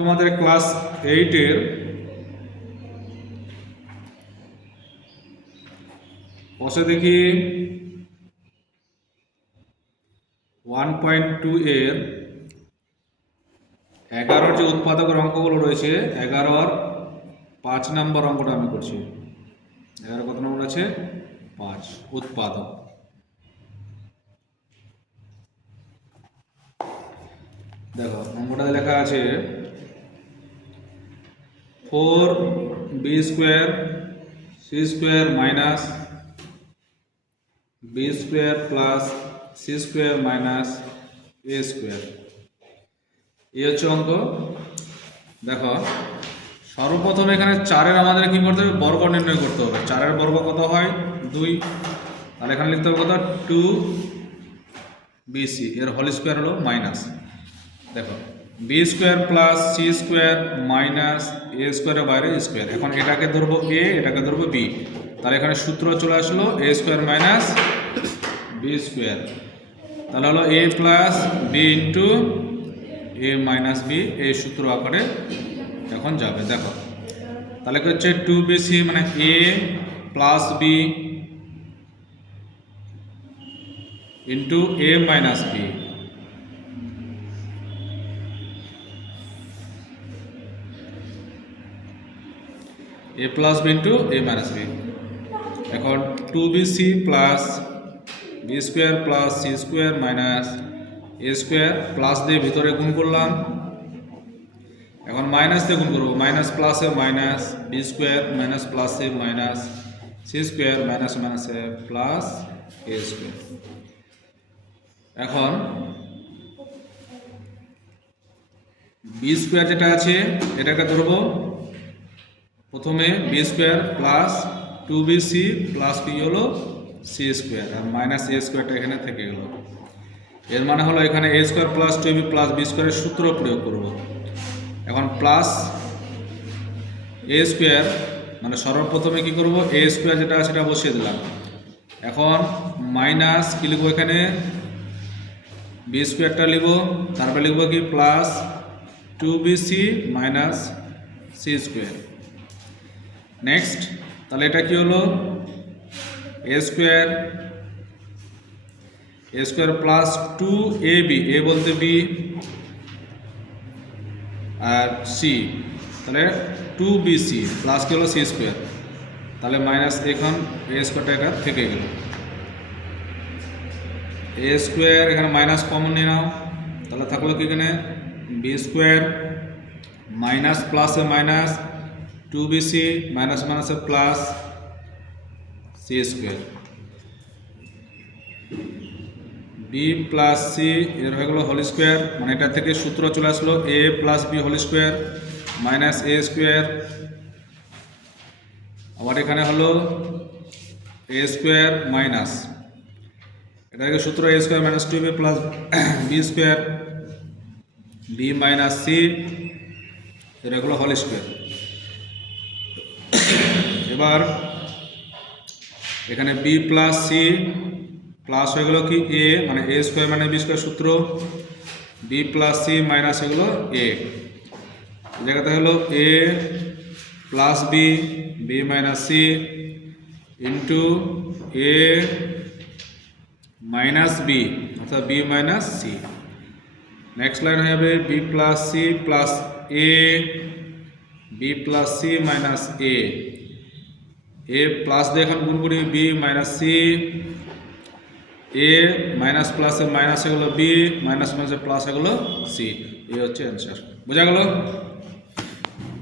তোমাদের ক্লাস 8-এর বসে দেখি 1.2 এর 11 যে উৎপাদকের অঙ্কগুলো রয়েছে 11 5 নম্বর অঙ্কটা আমি করছি। 11 কত নম্বর আছে? 5 উৎপাদক। দেখো অঙ্কটাতে লেখা আছে 4b square c square minus b square plus c square minus a square. এই হচ্ছে অঙ্ক। দেখো সর্বপ্রথম এখানে 4-এর আমাদের কি করতে হবে? বর্গ নির্ণয় করতে হবে। 4-এর বর্গ কত হয়? 2। তাহলে এখানে লিখতে হবে কত? 2bc এর হোল স্কোয়ার হলো মাইনাস। দেখো B square plus C square minus A স্কোয়ারের বাইরে স্কোয়ার। এখন এটাকে ধরবো এ, এটাকে ধরবো বি। তাহলে এখানে সূত্র চলে আসলো এ স্কোয়ার মাইনাস বি স্কোয়ার। তাহলে হলো A plus B into A minus B. এই সূত্র আকারে এখন যাবে। দেখো তাহলে কি হচ্ছে 2bc মানে A plus B into A minus B. A plus B into A minus B. এখন 2bc plus B square plus C square minus A square. Plus দিয়ে ভিতরে গুণ করলাম, এখন মাইনাস দিয়ে গুণ করবো। মাইনাস প্লাসে মাইনাস বি স্কোয়ার মাইনাস প্লাসে মাইনাস সি স্কোয়ার মাইনাস মাইনাসে প্লাস এ স্কোয়ার। এখন বি স্কোয়ার যেটা আছে এটাকে ধরবো প্রথমে B square plus 2bc plus কি হলো সি স্কোয়ার, আর মাইনাস এ স্কোয়ারটা এখানে থেকে গেল। এর মানে হলো এখানে A square plus 2b plus B স্কোয়ারের সূত্র প্রয়োগ করব। এখন প্লাস এ স্কোয়ার মানে সর্বপ্রথমে কি করব? এ স্কোয়ার যেটা আছে সেটা বসিয়ে দিলাম। এখন মাইনাস কি লিখবো? এখানে বি স্কোয়ারটা লিখবো, তারপরে লিখবো কি plus 2bc minus C square. Next তাহলে এটা কি হলো? এ স্কোয়ার প্লাস 2ab, এ বলতে বি আর সি, তাহলে 2bc প্লাস কি হলো সি স্কোয়ার। তাহলে মাইনাস এখন এ স্কোয়ারটা এটা থেকে গেল। এ স্কোয়ার এখানে মাইনাস কমন নিয়ে নাও, তাহলে থাকলো কি এখানে বি স্কোয়ার মাইনাস প্লাসে মাইনাস 2bc মাইনাস মাইনাসে plus C square. B plus C এর হয়ে গেলো হোল স্কোয়ার, মানে এটা থেকে সূত্র চলে আসলো A plus B whole square minus A square. আবার এখানে হলো এ স্কোয়ার মাইনাস এটাকে সূত্র A square minus 2b plus B square B minus C এটা হলো হোল স্কোয়ার। এবার এখানে বি প্লাস সি প্লাস হয়ে গেলো কি এ, মানে এ স্কোয়ার মানে বি স্কোয়ার সূত্র, বি প্লাস সি মাইনাস হয়ে গেলো এ। এই জায়গাতে হলো A plus B B minus C into A minus B অর্থাৎ B minus C. Next line হয়ে যাবে B plus C plus A B plus C minus A. A plus দিয়ে এখন গুণ করি B minus C, A minus প্লাসে minus এগুলো B minus মাইনাসে প্লাস এগুলো সি। এই হচ্ছে অ্যান্সার। বোঝা গেল?